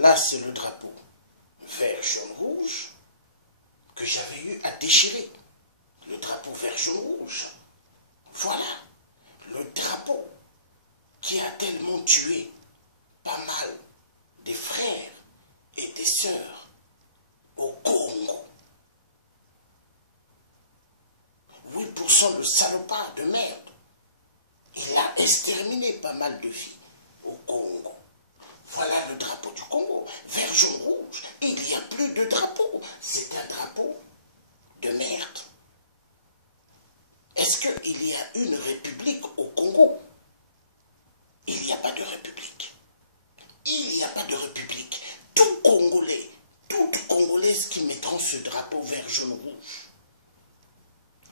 Là, c'est le drapeau vert, jaune, rouge que j'avais eu à déchirer. Le drapeau vert, jaune, rouge. Voilà. Le drapeau qui a tellement tué pas mal des frères et des sœurs au Congo. 8% de salopard de merde. Il a exterminé pas mal de vies au Congo. Voilà le drapeau du Congo, vert, jaune, rouge. Il n'y a plus de drapeau. C'est un drapeau de merde. Est-ce qu'il y a une république au Congo? Il n'y a pas de république. Il n'y a pas de république. Tout Congolais, toute Congolaise qui mettront ce drapeau vert, jaune, rouge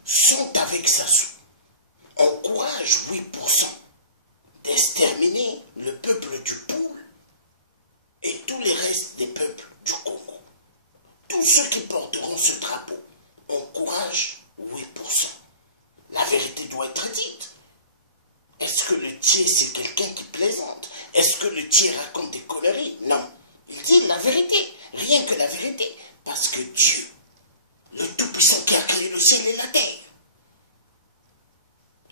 sont avec Sassou. Encourage 8% d'exterminer le peuple du Poul et tous les restes des peuples du Congo. Tous ceux qui porteront ce drapeau encouragent 8%. La vérité doit être dite. Est-ce que le Thier, c'est quelqu'un qui plaisante? Est-ce que le Thier raconte des conneries? Non. Il dit la vérité, rien que la vérité. Parce que Dieu, le Tout-Puissant qui a créé le ciel et la terre,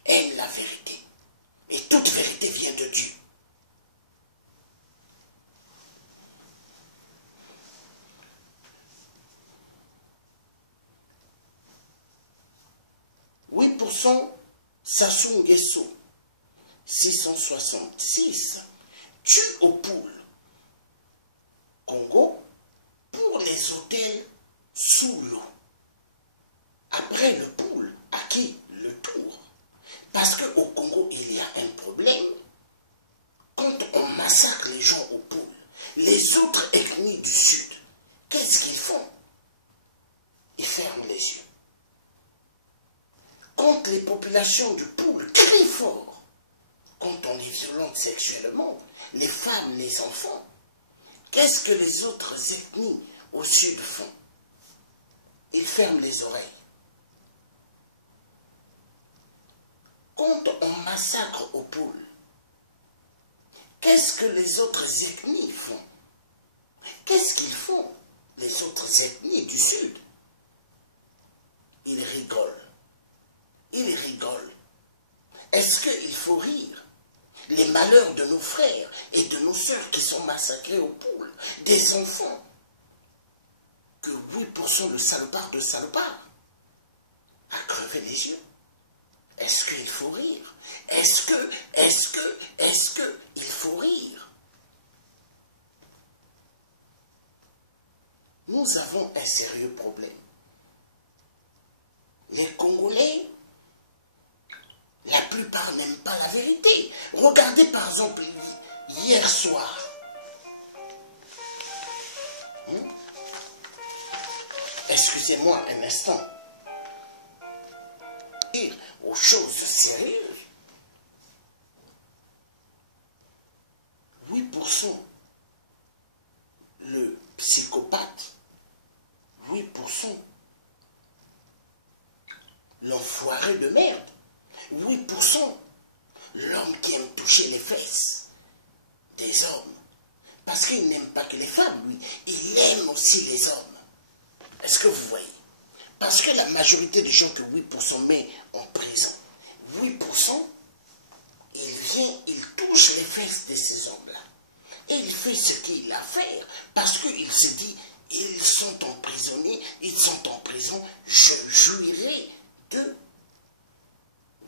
aime la vérité. Et toute vérité vient de Dieu. Sassou Nguesso, 666, tue au Poul Congo pour les hôtels sous l'eau. Après le Poul, à qui le tour? Parce qu'au Congo, il y a un problème. Quand on massacre les gens au Poul, les autres ethnies du Sud, qu'est-ce qu'ils font? Ils ferment les yeux. Quand les populations du Poul crient fort, quand on les violente sexuellement, les femmes, les enfants, qu'est-ce que les autres ethnies au Sud font? Ils ferment les oreilles. Quand on massacre au Poul, qu'est-ce que les autres ethnies font? Qu'est-ce qu'ils font, les autres ethnies du Sud? Ils rigolent. Ils rigolent. Est-ce qu'il faut rire? Les malheurs de nos frères et de nos sœurs qui sont massacrés au Poul, des enfants, que 8% de salopards a crevé les yeux. Est-ce qu'il faut rire? Est-ce que il faut rire? Nous avons un sérieux problème. Les Congolais, la plupart n'aiment pas la vérité. Regardez par exemple hier soir. Excusez-moi un instant. Et aux choses sérieuses, 8% le psychopathe, 8% l'enfoiré de merde, 8% l'homme qui aime toucher les fesses des hommes. Parce qu'il n'aime pas que les femmes, lui. Il aime aussi les hommes. Est-ce que vous voyez? Parce que la majorité des gens que 8% met en prison, 8%, il vient, il touche les fesses de ces hommes-là. Et il fait ce qu'il a à faire. Parce qu'il se dit, ils sont emprisonnés, ils sont en prison, je jouirai de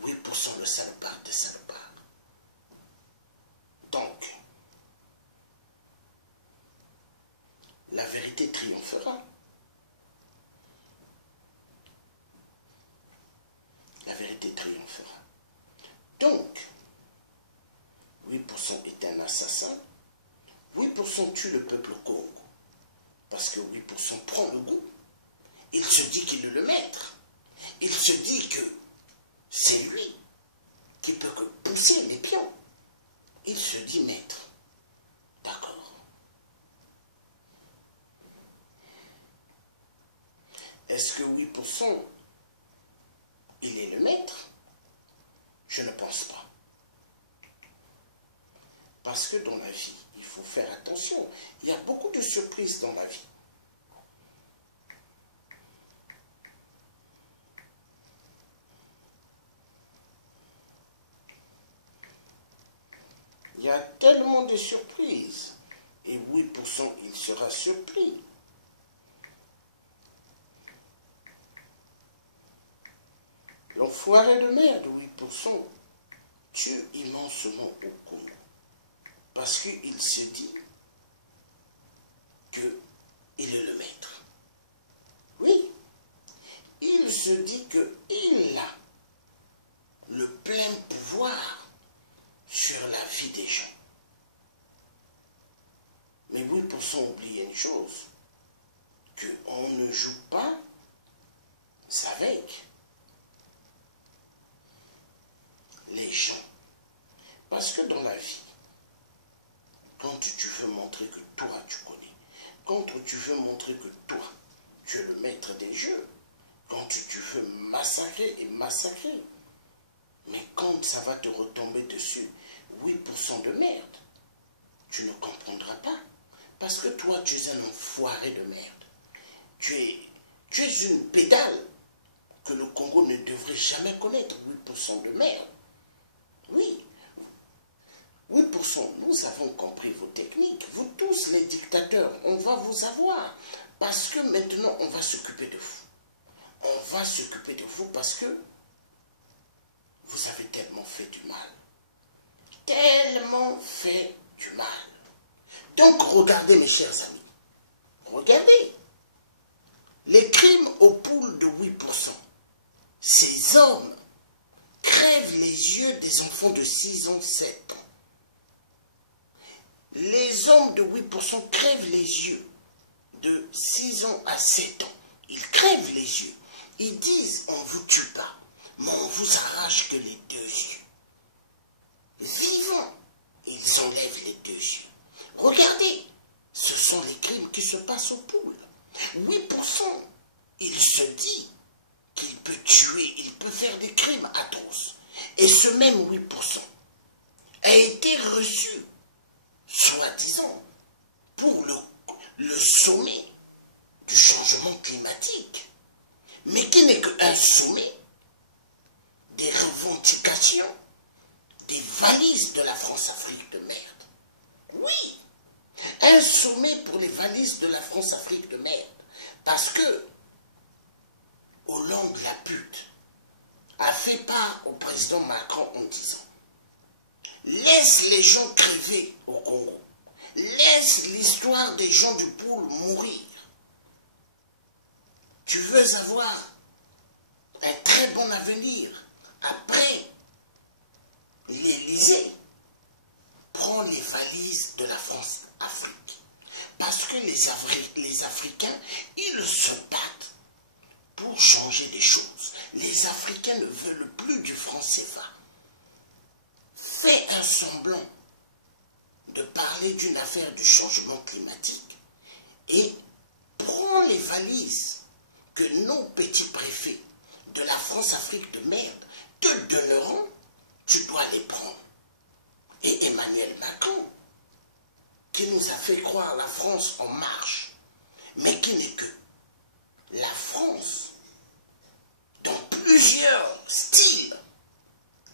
8% le salopard de salopard. Donc, la vérité triomphera. La vérité triomphera. Donc, 8% est un assassin, 8% tue le peuple Congo. Parce que 8% prend le goût. Il se dit qu'il est le maître. Il se dit que c'est lui qui peut que pousser les pions. Il se dit maître. D'accord. Est-ce que 8% il est le maître? Je ne pense pas. Parce Parce que dans la vie, il faut faire attention. Il y a beaucoup de surprises dans la vie. Il y a tellement de surprises. Et 8%, il sera surpris. L'enfoiré de merde, 8%, tue immensement au Congo. Parce qu'il se dit qu'il est le maître. Oui, il se dit qu'il a le plein pouvoir sur la vie des gens. Mais 8% oublie une chose, qu'on ne joue pas avec les gens. Parce que dans la vie, quand tu veux montrer que toi tu connais, quand tu veux montrer que toi tu es le maître des jeux, quand tu veux massacrer et massacrer, mais quand ça va te retomber dessus, 8% de merde, tu ne comprendras pas. Parce que toi, tu es un enfoiré de merde. Tu es une pédale que le Congo ne devrait jamais connaître. 8% de merde. Oui. 8%, nous avons compris vos techniques. Vous tous, les dictateurs, on va vous avoir. Parce que maintenant, on va s'occuper de vous. On va s'occuper de vous parce que vous avez tellement fait du mal. Tellement fait du mal. Donc, regardez, mes chers amis. Regardez. Les crimes aux poules de 8%. Ces hommes crèvent les yeux des enfants de 6 ans, 7 ans. Les hommes de 8% crèvent les yeux de 6 ans à 7 ans. Ils crèvent les yeux. Ils disent, on ne vous tue pas, mais on vous arrache que les 2 yeux. Vivants, ils enlèvent les 2 yeux. Regardez, ce sont les crimes qui se passent aux poules. 8%, il se dit qu'il peut tuer, il peut faire des crimes atroces. Et ce même 8% a été reçu, soi-disant, pour le sommet du changement climatique, mais qui n'est qu'un sommet des revendications, des valises de la France-Afrique de merde. Oui, un sommet pour les valises de la France-Afrique de merde. Parce que Hollande, la pute, a fait part au président Macron en disant « Laisse les gens crever au Congo. Laisse l'histoire des gens du pôle mourir. Tu veux avoir un très bon avenir après l'Élysée. Prends les valises de la France-Afrique. Parce que les Africains, ils se battent pour changer des choses. Les Africains ne veulent plus du franc CFA. Fais un semblant de parler d'une affaire du changement climatique et prends les valises que nos petits préfets de la France-Afrique de merde te donneront, tu dois les prendre. Et Emmanuel Macron, qui nous a fait croire la France en marche, mais qui n'est que la France dans plusieurs styles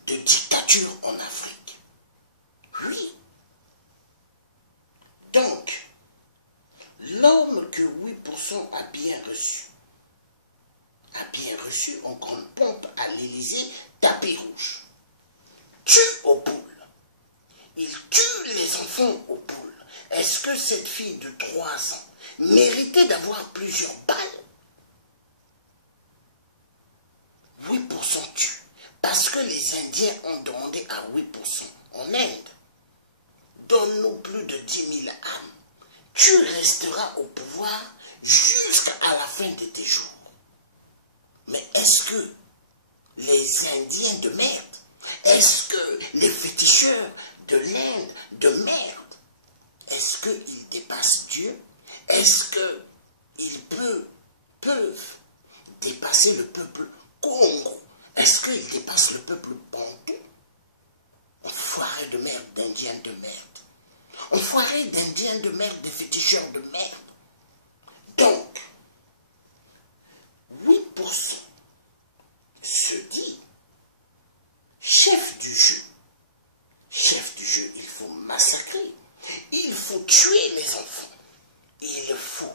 de dictature en Afrique. Oui. Donc, l'homme que 8% a bien reçu en grande pompe à l'Élysée, tapis rouge, tue aux poules. Il tue les enfants aux poules. Est-ce que cette fille de 3 ans méritait d'avoir plusieurs balles? 8% tue. Parce que les Indiens ont demandé à 8% en Inde, donne-nous plus de 10 000 âmes. Tu resteras au pouvoir jusqu'à la fin de tes jours. Mais est-ce que les Indiens de merde, est-ce que les féticheurs de l'Inde de merde, est-ce qu'ils dépassent Dieu? Est-ce qu'ils peuvent dépasser le peuple Congo? Est-ce qu'ils dépassent le peuple Bantou? Enfoiré de merde, d'Indiens de merde. enfoirés d'Indiens de merde, des féticheurs de merde. Donc, 8% se dit chef du jeu. Chef du jeu, il faut massacrer, il faut tuer les enfants, il faut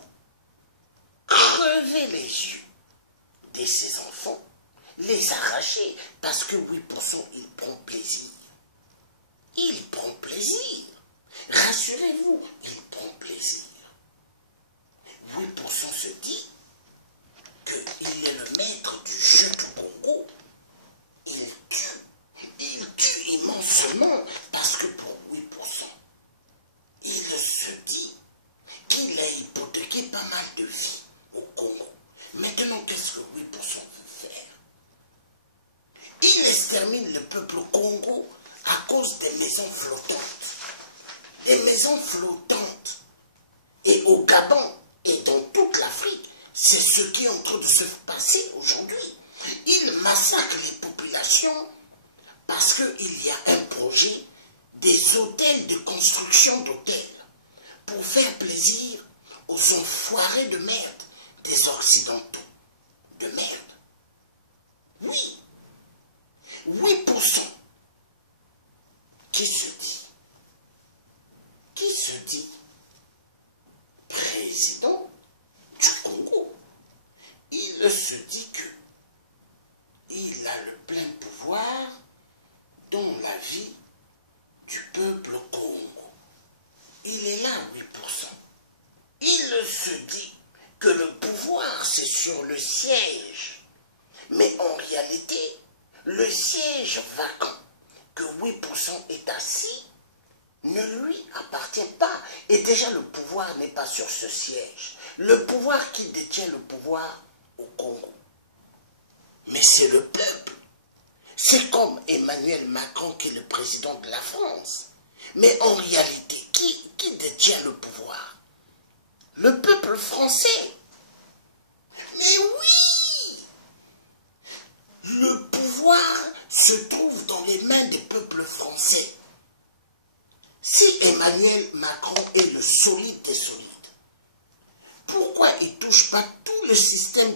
crever les yeux de ces enfants, les arracher, parce que 8%, il prend plaisir. Il prend plaisir. Rassurez-vous, il prend plaisir. 8% se dit qu'il est le maître du jeu du Congo. Il tue immensement, parce que pour 8%, il se dit qu'il a hypothéqué pas mal de vies au Congo. Maintenant, qu'est-ce que 8% veut faire? Il extermine le peuple Congo à cause des maisons flottantes. Des maisons flottantes. Et au Gabon et dans toute l'Afrique, c'est ce qui est en train de se passer aujourd'hui. Il massacre les populations parce qu'il y a un projet des hôtels, de construction d'hôtels, pour faire plaisir aux enfoirés de merde des Occidentaux. De merde. Oui. 8% qui se dit président du Congo. Il se dit que il a le plein pouvoir dans la vie du peuple Congo. Il est là, 8%. Il se dit que le pouvoir, c'est sur le siège. Mais en réalité, le siège vacant que 8% est assis ne lui appartient pas. Et déjà, le pouvoir n'est pas sur ce siège. Le pouvoir qui détient le pouvoir au Congo. Mais c'est le peuple. C'est comme Emmanuel Macron qui est le président de la France. Mais en réalité, qui détient le pouvoir? Le peuple français. Mais oui! Le pouvoir se trouve dans les mains des peuples français. Si Emmanuel Macron est le solide des solides, pourquoi il ne touche pas tout le système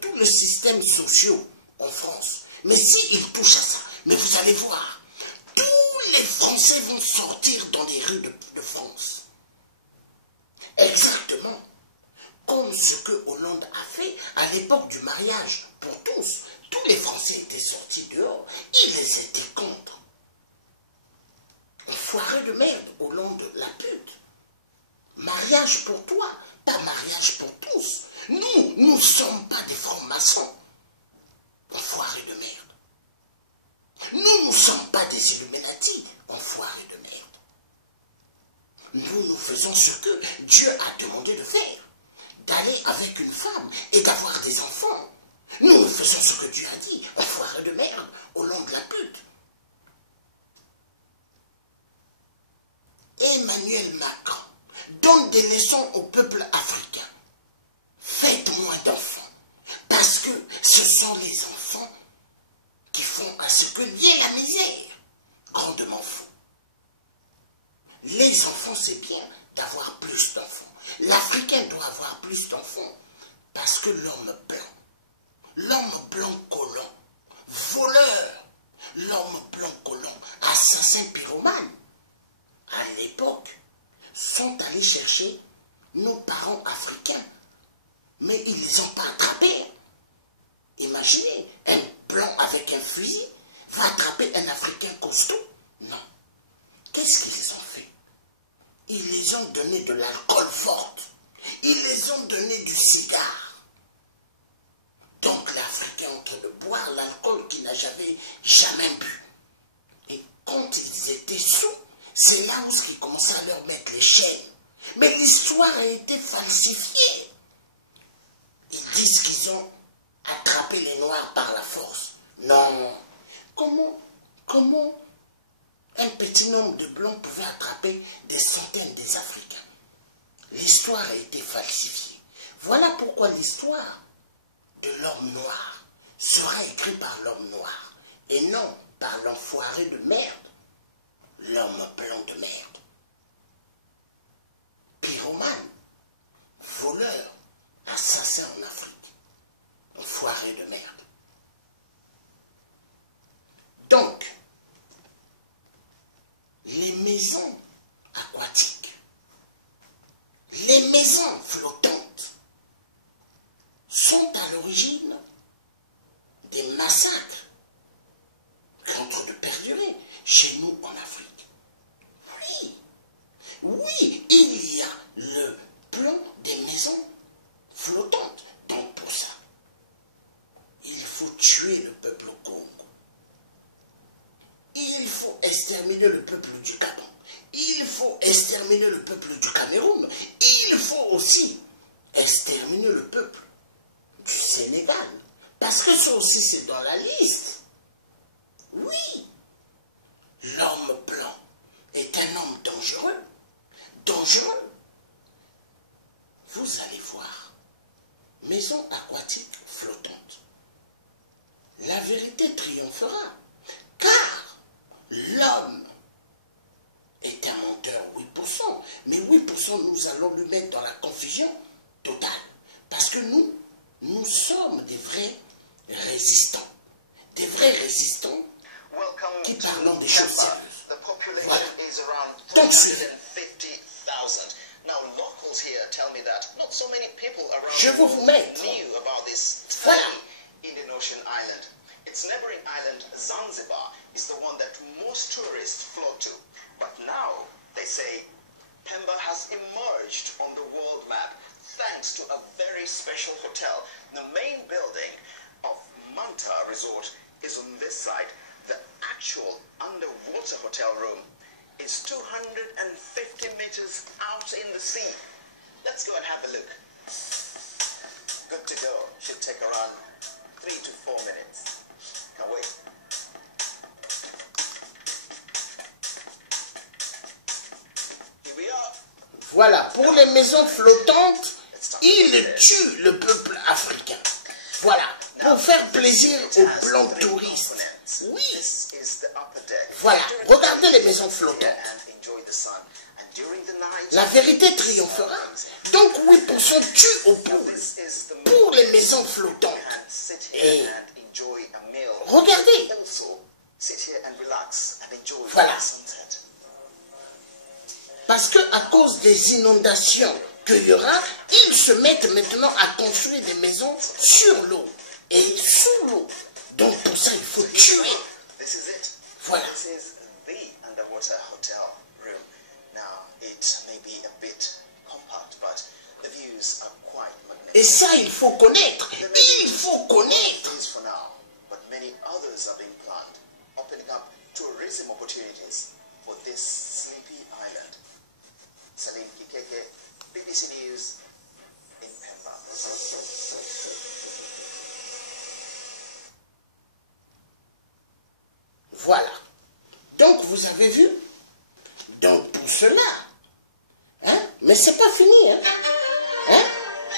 tout le système social en France? Mais s'il touche à ça, mais vous allez voir, tous les Français vont sortir dans les rues de France. Exactement comme ce que Hollande a fait à l'époque du mariage pour tous. Tous les Français étaient sortis dehors, ils étaient contre. Enfoiré de merde, Hollande la pute. Mariage pour toi, pas mariage pour tous. Nous ne sommes pas des francs-maçons. Enfoiré de merde. Nous ne sommes pas des Illuminati. Enfoiré de merde. Nous faisons ce que Dieu a demandé de faire. D'aller avec une femme et d'avoir des enfants. Nous faisons ce que Dieu a dit. Enfoiré de merde, Hollande la pute. Emmanuel Macron donne des leçons au peuple africain. Faites moins d'enfants. Parce que ce sont les enfants qui font à ce qu'il y ait la misère. Grandement fou. Les enfants, c'est bien d'avoir plus d'enfants. L'Africain doit avoir plus d'enfants. Parce que l'homme blanc colon, voleur, l'homme blanc colon, assassin pyromane, à l'époque, sont allés chercher nos parents africains. Mais ils ne les ont pas attrapés. Imaginez, un blanc avec un fusil va attraper un Africain costaud. Non. Qu'est-ce qu'ils ont fait? Ils les ont donné de l'alcool forte. Ils les ont donné du cigare. Donc l'Africain est en train de boire l'alcool qu'il n'a jamais bu. Et quand ils étaient sous, c'est là où ils commençaient à leur mettre les chaînes. Mais l'histoire a été falsifiée. Ils disent qu'ils ont attrapé les Noirs par la force. Non. Comment un petit nombre de Blancs pouvait attraper des centaines des Africains? L'histoire a été falsifiée. Voilà pourquoi l'histoire de l'homme noir sera écrite par l'homme noir et non par l'enfoiré de merde, l'homme blanc de merde. Pyromane, voleur, assassin en Afrique. Enfoiré de merde. Donc, les maisons aquatiques, les maisons flottantes sont à l'origine des massacres qui sont en train de perdurer chez nous en Afrique. Oui, oui, il y a le plan des maisons flottantes. Donc pour ça, il faut tuer le peuple au Congo. Il faut exterminer le peuple du Gabon. Il faut exterminer le peuple du Cameroun. Il faut aussi exterminer le peuple du Sénégal. Parce que ça aussi, c'est dans la liste. Oui. L'homme blanc est un homme dangereux. Dangereux. Vous allez voir. Maison aquatique flottante. La vérité triomphera. Car l'homme est un menteur 8%. Mais 8%, nous allons le mettre dans la confusion totale. Parce que nous sommes des vrais résistants. Des vrais résistants qui parlent des choses sérieuses. Voilà. Donc, je vais vous mettre. Voilà. Indian Ocean Island. Its neighboring island, Zanzibar, is the one that most tourists flock to. But now, they say, Pemba has emerged on the world map thanks to a very special hotel. The main building of Manta Resort is on this side. The actual underwater hotel room is 250 meters out in the sea. Let's go and have a look. Good to go. Should take around 3 to 4 minutes. Can't wait. Here we are. Voilà, pour les maisons flottantes, ils tuent le peuple africain. Voilà, pour faire plaisir aux blancs touristes. Oui. Voilà, regardez les maisons flottantes. La vérité triomphera. Donc 8% tuent au poules pour les maisons flottantes. Et regardez. Voilà. Parce que à cause des inondations qu'il y aura, ils se mettent maintenant à construire des maisons sur l'eau et sous l'eau. Donc pour ça, il faut tuer. Voilà. Et ça, il faut connaître. Il faut connaître. Salim Kikeke, BBC News in Pemba. Voilà. Donc, vous avez vu? Donc, pour cela, hein? Mais c'est pas fini, hein? Hein?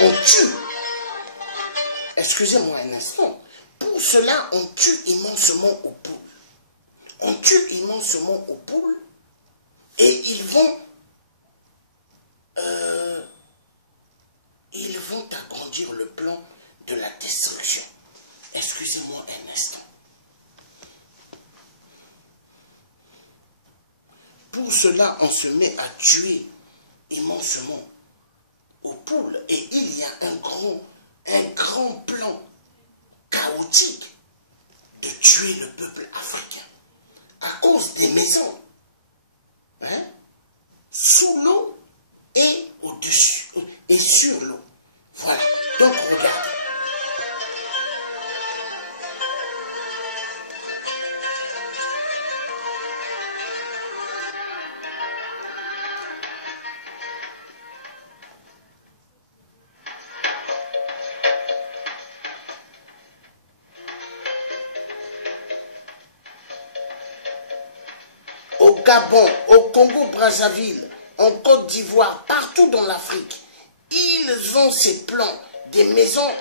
On tue. Excusez-moi un instant. Pour cela, on tue immensement aux poules. On tue immensement aux poules et ils vont agrandir le plan de la destruction. Excusez-moi un instant. Pour cela, on se met à tuer immensement aux poules. Et il y a un grand plan chaotique de tuer le peuple africain. À cause des maisons. Hein? Sous l'eau et au-dessus. Et sur l'eau. Voilà. Donc, regardez. Au Gabon, au Congo-Brazzaville, en Côte d'Ivoire, partout dans l'Afrique, ils ont ces plans, des maisons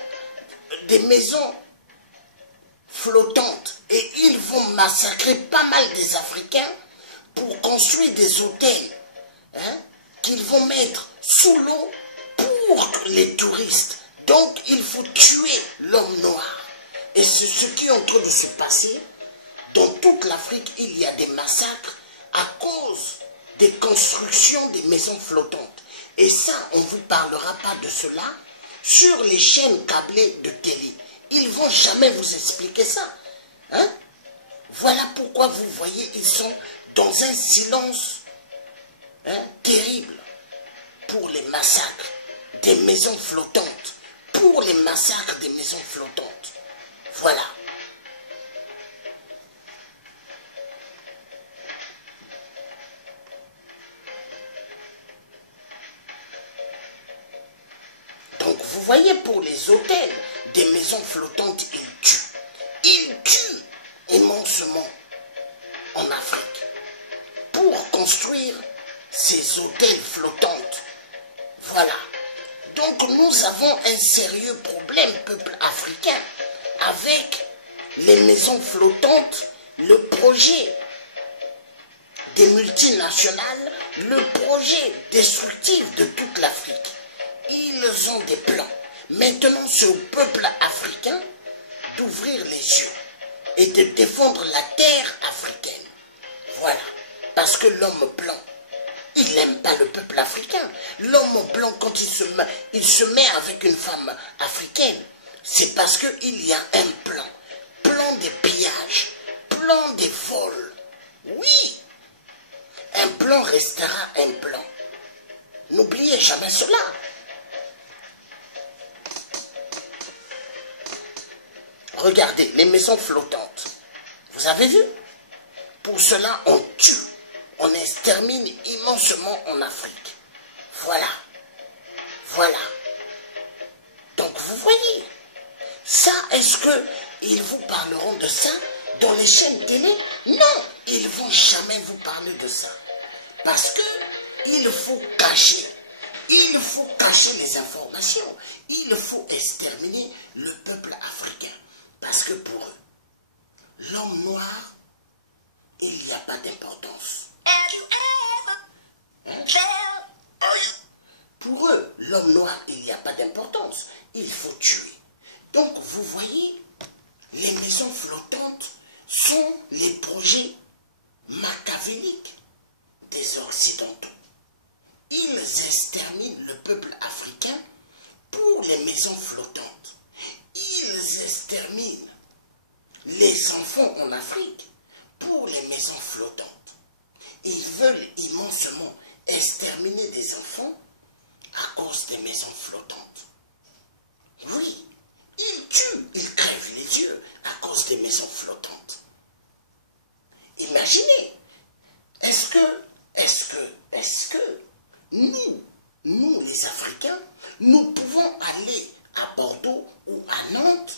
flottantes, et ils vont massacrer pas mal des Africains pour construire des hôtels hein, qu'ils vont mettre sous l'eau pour les touristes. Donc il faut tuer l'homme noir. Et c'est ce qui est en train de se passer. Dans toute l'Afrique, il y a des massacres à cause des constructions des maisons flottantes. Et ça, on ne vous parlera pas de cela sur les chaînes câblées de télé. Ils ne vont jamais vous expliquer ça. Hein? Voilà pourquoi vous voyez, ils sont dans un silence terrible pour les massacres des maisons flottantes. Pour les massacres des maisons flottantes. Voilà. Donc vous voyez, pour les hôtels des maisons flottantes, ils tuent. Ils tuent immensément en Afrique pour construire ces hôtels flottantes. Voilà. Donc nous avons un sérieux problème, peuple africain, avec les maisons flottantes, le projet des multinationales, le projet destructif de toute l'Afrique. Ils ont des plans. Maintenant, c'est au peuple africain d'ouvrir les yeux et de défendre la terre africaine. Voilà. Parce que l'homme blanc, il n'aime pas le peuple africain. L'homme blanc, quand il se met avec une femme africaine, c'est parce qu'il y a un plan. Plan des pillages, plan des vols. Oui, un plan restera un plan. N'oubliez jamais cela. Regardez, les maisons flottantes. Vous avez vu? Pour cela, on tue. On extermine immensement en Afrique. Voilà. Voilà. Donc, vous voyez. Ça, est-ce qu'ils vous parleront de ça dans les chaînes télé? Non, ils ne vont jamais vous parler de ça. Parce qu'il faut cacher. Il faut cacher les informations. Il faut exterminer le peuple africain. Parce que pour eux, l'homme noir, il n'y a pas d'importance. Hein? Pour eux, l'homme noir, il n'y a pas d'importance. Il faut tuer. Donc, vous voyez, les maisons flottantes sont les projets machiavéliques des Occidentaux. Ils exterminent le peuple africain pour les maisons flottantes. Ils exterminent les enfants en Afrique pour les maisons flottantes. Ils veulent immensement exterminer des enfants à cause des maisons flottantes. Oui, ils tuent, ils crèvent les yeux à cause des maisons flottantes. Imaginez, est-ce que nous les Africains, nous pouvons aller à Bordeaux ou à Nantes,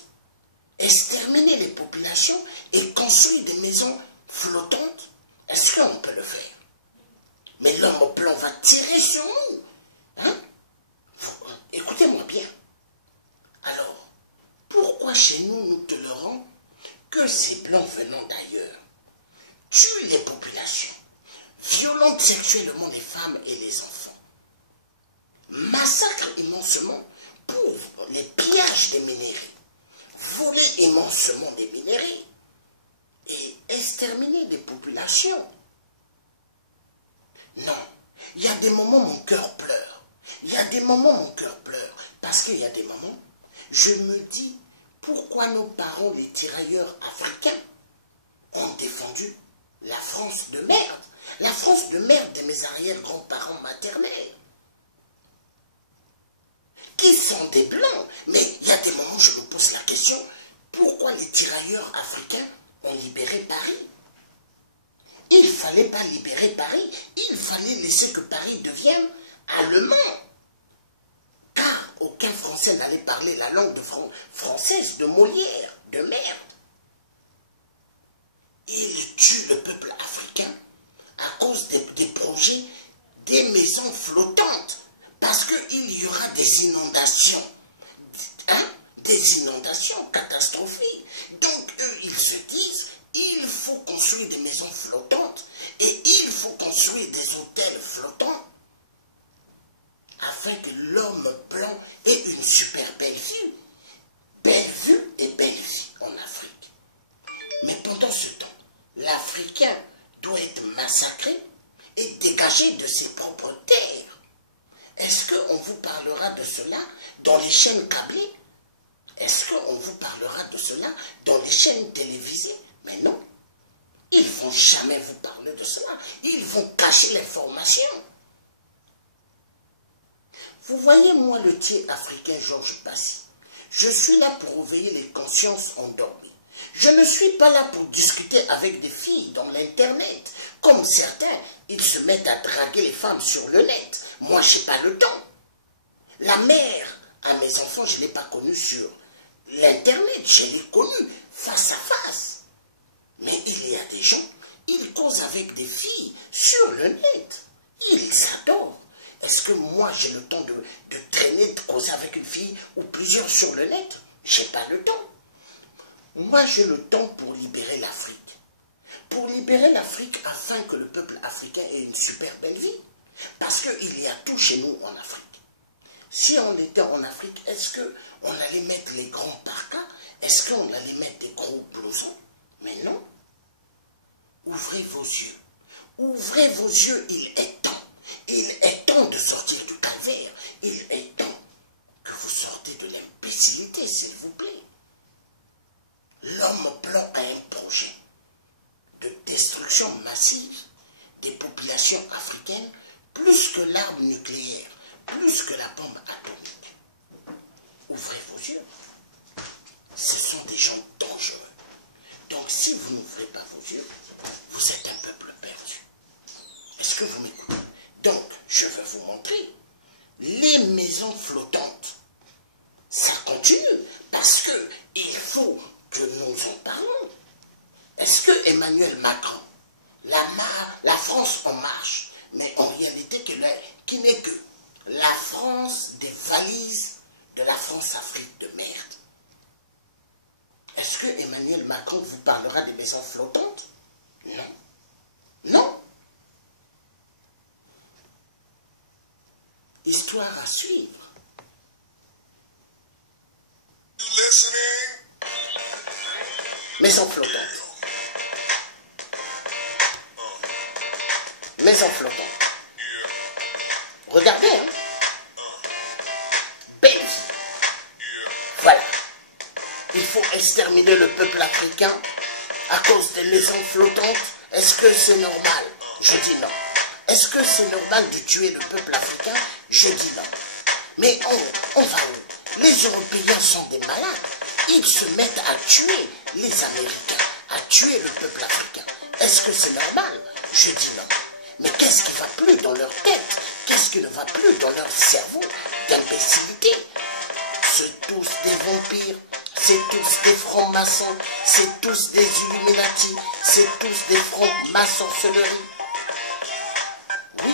exterminer les populations et construire des maisons flottantes? Est-ce qu'on peut le faire? Mais l'homme blanc va tirer sur nous. Hein? Écoutez-moi bien. Alors, pourquoi chez nous, nous tolérons que ces blancs venant d'ailleurs tuent les populations, violentent sexuellement les femmes et les enfants, massacrent immensement pour les pillages des minerais, voler immensement des minerais et exterminer des populations? Non, il y a des moments mon cœur pleure. Il y a des moments mon cœur pleure. Parce qu'il y a des moments, je me dis, pourquoi nos parents, les tirailleurs africains, ont défendu la France de merde? La France de merde de mes arrière-grands-parents maternels, qui sont des blancs. Mais il y a des moments où je me pose la question, pourquoi les tirailleurs africains ont libéré Paris? Il ne fallait pas libérer Paris, il fallait laisser que Paris devienne allemand. Car aucun Français n'allait parler la langue française de Molière, de merde. Ils tuent le peuple africain à cause des projets des maisons flottantes. Parce qu'il y aura des inondations. Hein? Des inondations catastrophiques. Donc eux, ils se disent, il faut construire des maisons flottantes et il afin que l'homme blanc ait une super belle vue. Belle vue et belle vie en Afrique. Mais pendant ce temps, l'Africain doit être massacré et dégagé de ses propres terres. Est-ce qu'on vous parlera de cela dans les chaînes câblées? Est-ce qu'on vous parlera de cela dans les chaînes télévisées? Mais non. Ils ne vont jamais vous parler de cela. Ils vont cacher l'information. Vous voyez, moi, le tiers africain Georges Passy, je suis là pour réveiller les consciences endormies. Je ne suis pas là pour discuter avec des filles dans l'Internet. Comme certains, ils se mettent à draguer les femmes sur le net. Moi, je n'ai pas le temps. La mère à mes enfants, je ne l'ai pas connue sur l'Internet. Je l'ai connue face à face. Mais il y a des gens, ils causent avec des filles sur le net. Ils s'adorent. Est-ce que moi, j'ai le temps de traîner, de causer avec une fille ou plusieurs sur le net? Je n'ai pas le temps. Moi, j'ai le temps pour libérer l'Afrique. Pour libérer l'Afrique afin que le peuple africain ait une super belle vie. Parce qu'il y a tout chez nous en Afrique. Si on était en Afrique, est-ce qu'on allait mettre les grands parkas? Est-ce qu'on allait mettre des gros blousons? Mais non. Ouvrez vos yeux. Ouvrez vos yeux, il est temps. Il est temps de sortir du calvaire. Il est temps que vous sortez de l'imbécilité, s'il vous plaît. L'homme blanc a un projet de destruction massive des populations africaines, plus que l'arme nucléaire, plus que la bombe atomique. Ouvrez vos yeux. Ce sont des gens dangereux. Donc si vous n'ouvrez pas vos yeux, vous êtes un peuple perdu. Est-ce que vous m'écoutez? Donc, je veux vous montrer les maisons flottantes. Ça continue parce qu'il faut que nous en parlons. Est-ce que Emmanuel Macron, la France en marche, mais en réalité qui n'est que la France des valises de la France-Afrique de merde? Est-ce que Emmanuel Macron vous parlera des maisons flottantes? Non. Non. Histoire à suivre. Maison flottante. Maison flottante. Regardez, hein. Belle vie. Voilà. Il faut exterminer le peuple africain à cause des maisons flottantes. Est-ce que c'est normal? Je dis non. Est-ce que c'est normal de tuer le peuple africain? Je dis non. Mais on va où? Les Européens sont des malades. Ils se mettent à tuer les Américains, à tuer le peuple africain. Est-ce que c'est normal? Je dis non. Mais qu'est-ce qui ne va plus dans leur tête? Qu'est-ce qui ne va plus dans leur cerveau d'imbécilité? C'est tous des vampires, c'est tous des francs-maçons, c'est tous des Illuminati, c'est tous des francs-maçonneries. Oui.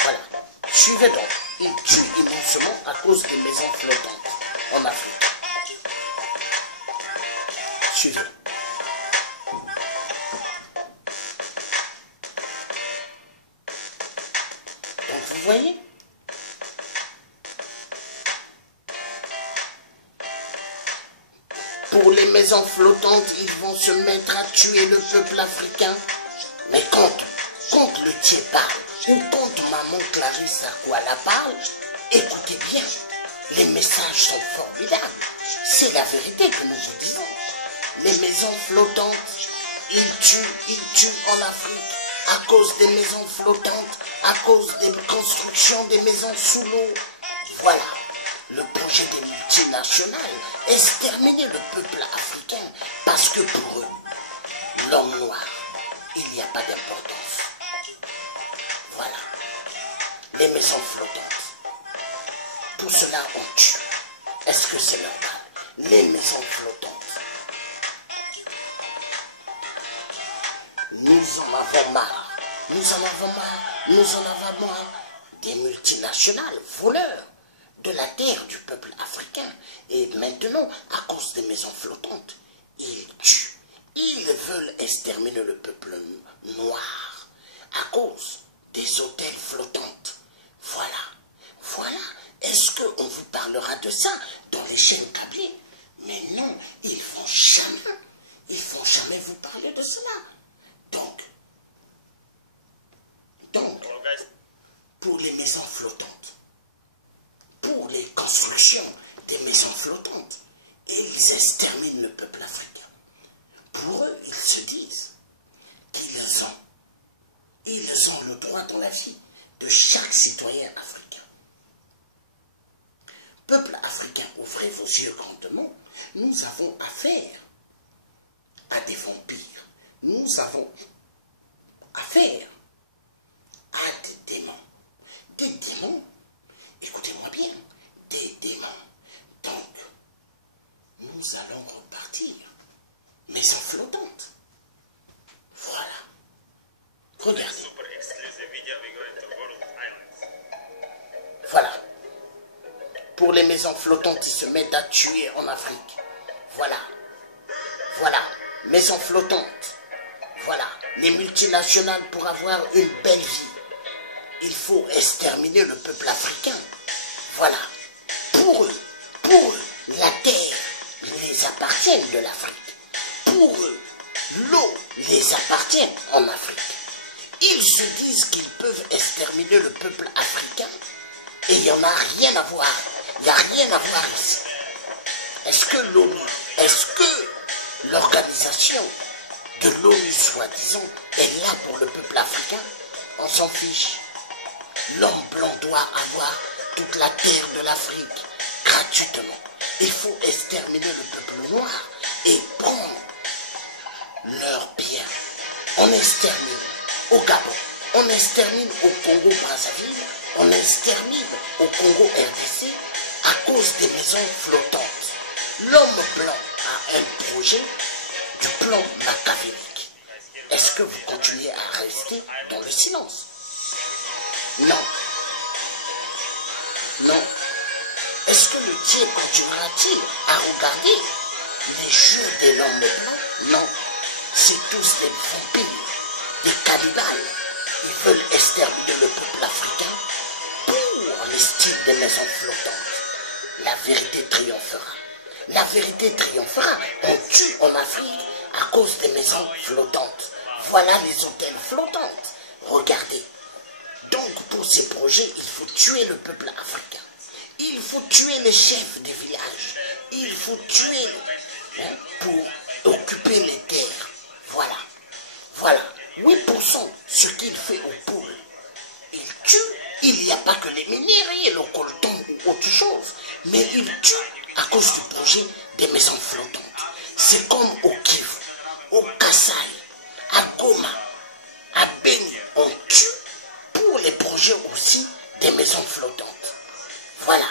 Voilà. Suivez donc. Ils tuent immensément à cause des maisons flottantes en Afrique. Suivez. Donc vous voyez, pour les maisons flottantes, ils vont se mettre à tuer le peuple africain. Mais quand le Thier parle, ou quand maman Clarisse Akwala parle, écoutez bien, les messages sont formidables. C'est la vérité que nous vous disons. Les maisons flottantes, ils tuent en Afrique à cause des maisons flottantes, à cause des constructions des maisons sous l'eau. Voilà, le projet des multinationales, exterminer le peuple africain, parce que pour eux, l'homme noir, il n'y a pas d'importance. Voilà, les maisons flottantes. Pour cela, on tue. Est-ce que c'est normal? Les maisons flottantes. Nous en avons marre. Nous en avons marre. Nous en avons marre des multinationales voleurs de la terre du peuple africain. Et maintenant, à cause des maisons flottantes, ils tuent. Ils veulent exterminer le peuple noir à cause des hôtels flottantes, Voilà. Voilà. Est-ce qu'on vous parlera de ça dans les chaînes câblées? Mais non, ils ne vont jamais vous parler de cela. Donc, pour les maisons flottantes, pour les constructions des maisons flottantes, ils exterminent le peuple africain. Pour eux, ils se disent qu'ils ont le droit dans la vie de chaque citoyen africain. Peuple africain, ouvrez vos yeux grandement, nous avons affaire à des vampires. Nous avons affaire à des démons. Des démons, écoutez-moi bien, des démons. Donc, nous allons repartir, maison flottante. Voilà. Regardez. Voilà. Pour les maisons flottantes, ils se mettent à tuer en Afrique. Voilà. Voilà. Maisons flottantes. Voilà. Les multinationales, pour avoir une belle vie, il faut exterminer le peuple africain. Voilà. Pour eux, la terre les appartient de l'Afrique. Pour eux, l'eau les appartient en Afrique. Ils se disent qu'ils peuvent exterminer le peuple africain et il n'y en a rien à voir. Il n'y a rien à voir ici. Est-ce que l'ONU, est-ce que l'organisation de l'ONU, soi-disant, est là pour le peuple africain? On s'en fiche. L'homme blanc doit avoir toute la terre de l'Afrique gratuitement. Il faut exterminer le peuple noir et prendre leurs biens. On extermine au Gabon, on extermine au Congo-Brazzaville, on extermine au Congo-RDC à cause des maisons flottantes. L'homme blanc a un projet du plan machiavélique. Est-ce que vous continuez à rester dans le silence? Non. Non. Est-ce que le Dieu continuera-t-il à regarder les jeux de l'homme blanc? Non. C'est tous des vampires, des cannibales. Ils veulent exterminer le peuple africain pour les styles des maisons flottantes. La vérité triomphera. La vérité triomphera. On tue en Afrique à cause des maisons flottantes. Voilà les hôtels flottants. Regardez. Donc pour ces projets, il faut tuer le peuple africain. Il faut tuer les chefs des villages. Il faut tuer pour occuper les terres. Voilà. Voilà. 8% ce qu'il fait aux poules. Il tue. Il n'y a pas que les minerais, le coltan ou autre chose. Mais il tue à cause du projet des maisons flottantes. C'est comme au Kivu, au Kasaï, à Goma, à Beni. On tue pour les projets aussi des maisons flottantes. Voilà.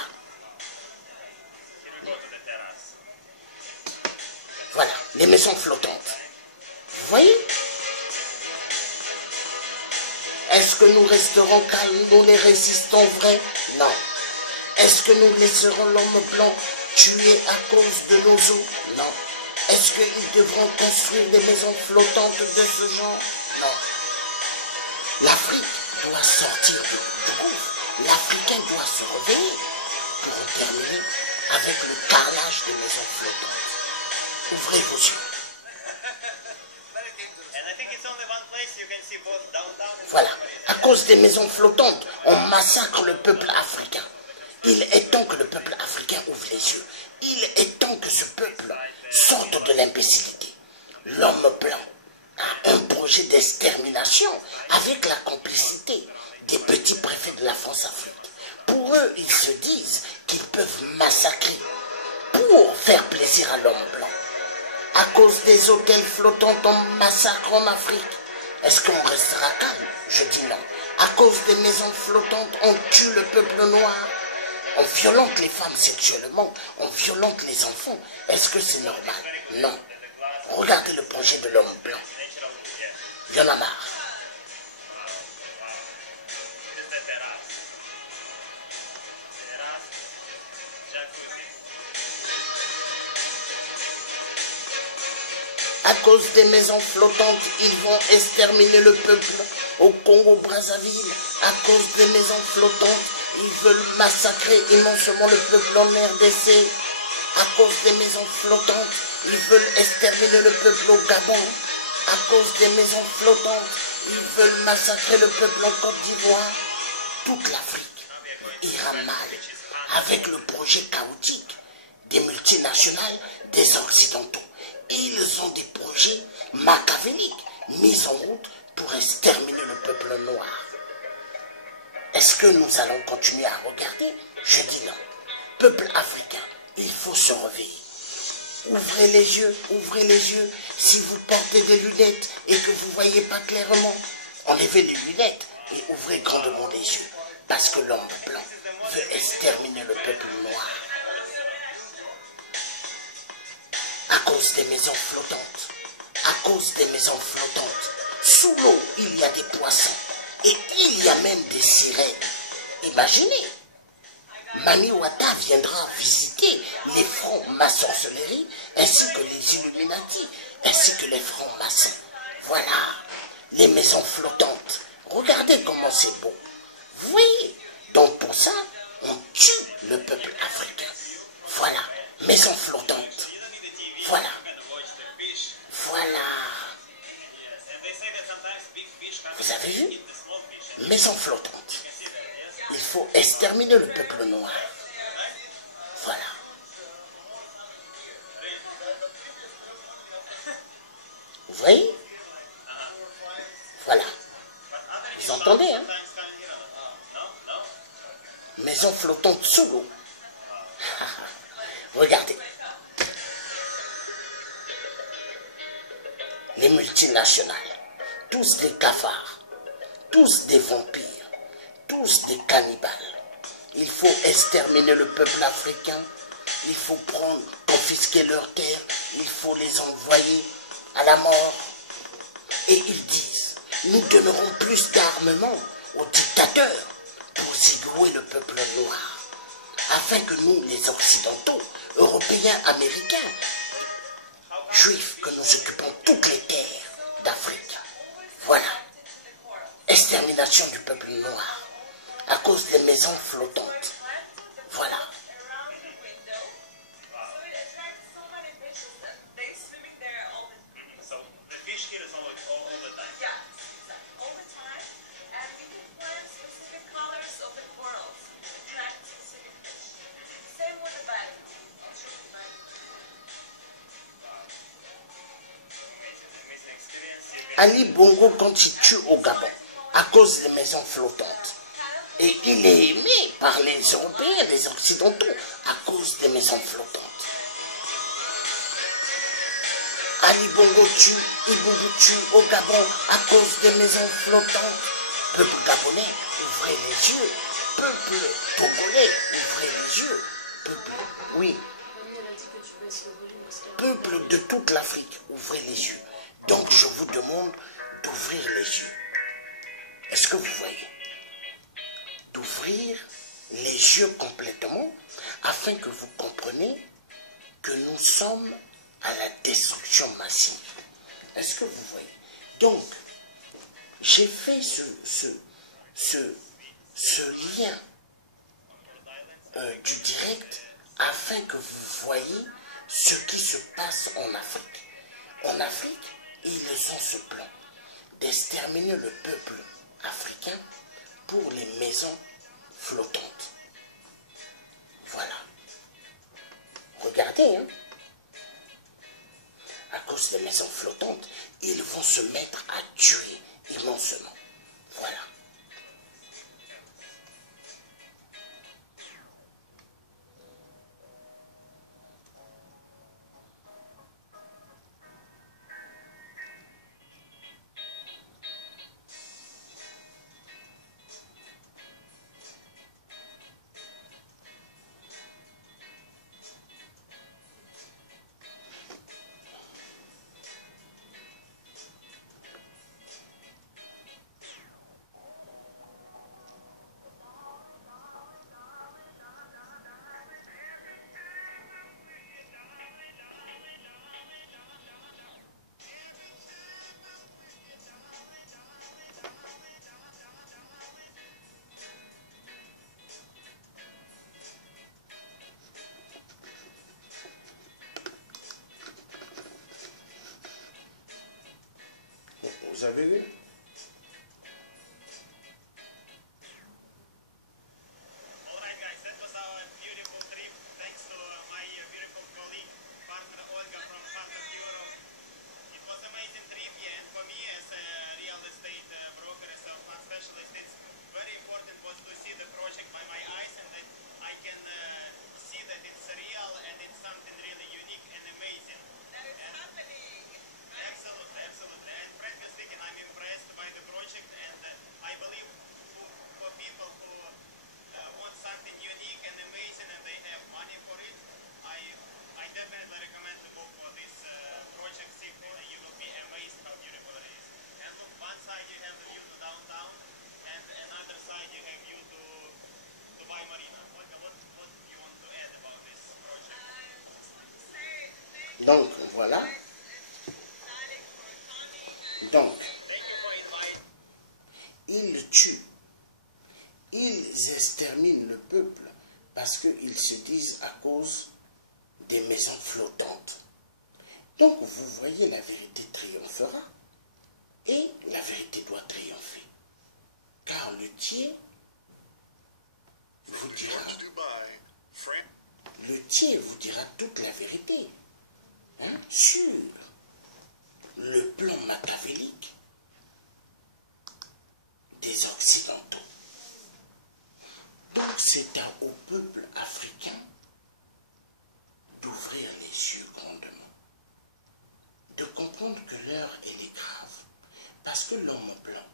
Voilà, les maisons flottantes. Vous voyez? Est-ce que nous resterons calmes, nous les résistons vrais? Non. Est-ce que nous laisserons l'homme blanc tuer à cause de nos eaux? Non. Est-ce qu'ils devront construire des maisons flottantes de ce genre? Non. L'Afrique doit sortir du gouffre. L'Africain doit se réveiller pour terminer avec le carrelage des maisons flottantes. Ouvrez vos yeux. Voilà. À cause des maisons flottantes, on massacre le peuple africain. Il est temps que le peuple africain ouvre les yeux. Il est temps que ce peuple sorte de l'imbécilité. L'homme blanc a un projet d'extermination avec la complicité des petits préfets de la France-Afrique. Pour eux, ils se disent qu'ils peuvent massacrer pour faire plaisir à l'homme blanc. À cause des hôtels flottants, on massacre en Afrique. Est-ce qu'on restera calme? Je dis non. À cause des maisons flottantes, on tue le peuple noir. On violente les femmes sexuellement, on violente les enfants. Est-ce que c'est normal? Non. Regardez le projet de l'homme blanc. Il y en a marre. À cause des maisons flottantes, ils vont exterminer le peuple au Congo-Brazzaville. À cause des maisons flottantes, ils veulent massacrer immensément le peuple en RDC. À cause des maisons flottantes, ils veulent exterminer le peuple au Gabon. À cause des maisons flottantes, ils veulent massacrer le peuple en Côte d'Ivoire. Toute l'Afrique ira mal avec le projet chaotique des multinationales, des Occidentaux. Ils ont des projets machiavéliques mis en route pour exterminer le peuple noir. Est-ce que nous allons continuer à regarder? Je dis non. Peuple africain, il faut se réveiller. Ouvrez les yeux, ouvrez les yeux. Si vous portez des lunettes et que vous ne voyez pas clairement, enlevez les lunettes et ouvrez grandement les yeux. Parce que l'homme blanc veut exterminer le peuple noir. À cause des maisons flottantes, à cause des maisons flottantes, sous l'eau, il y a des poissons et il y a même des sirènes. Imaginez, Mami Wata viendra visiter les francs-maçonneries ainsi que les Illuminati, ainsi que les francs-maçons. Voilà, les maisons flottantes. Regardez comment c'est beau. Vous voyez, donc pour ça, on tue le peuple africain. Voilà, maisons flottantes. Voilà. Voilà. Vous avez vu? Maison flottante. Il faut exterminer le peuple noir. Voilà. Vous voyez? Voilà. Vous entendez, hein? Maison flottante sous l'eau. Regardez. Les multinationales, tous des cafards, tous des vampires, tous des cannibales. Il faut exterminer le peuple africain, il faut confisquer leurs terres, il faut les envoyer à la mort. Et ils disent, nous donnerons plus d'armement aux dictateurs pour zigouer le peuple noir, afin que nous, les Occidentaux, Européens, Américains, Juifs, que nous occupons toutes les terres d'Afrique. Voilà. Extermination du peuple noir à cause des maisons flottantes. Voilà. Ali Bongo constitue au Gabon à cause des maisons flottantes. Et il est aimé par les Européens, les Occidentaux, à cause des maisons flottantes. Ali Bongo tue, Ibougou tue au Gabon à cause des maisons flottantes. Peuple gabonais, ouvrez les yeux. Peuple togolais, ouvrez les yeux. Peuple, oui. Peuple de toute l'Afrique, ouvrez les yeux. Donc je vous demande d'ouvrir les yeux. Est-ce que vous voyez? D'ouvrir les yeux complètement afin que vous compreniez que nous sommes à la destruction massive. Est-ce que vous voyez? Donc, j'ai fait ce lien du direct afin que vous voyez ce qui se passe en Afrique. En Afrique, ils ont ce plan d'exterminer le peuple africain pour les maisons flottantes. Voilà. Regardez, hein. À cause des maisons flottantes, ils vont se mettre à tuer immensément. Voilà. Vous avez vu? Donc, voilà. Donc, ils tuent, ils exterminent le peuple parce qu'ils se disent à cause des maisons flottantes. Donc, vous voyez, la vérité triomphera et la vérité doit triompher. Car le Thier vous dira, toute la vérité sur le plan machiavélique des Occidentaux. Donc c'est au peuple africain d'ouvrir les yeux grandement, de comprendre que l'heure elle est grave, parce que l'homme blanc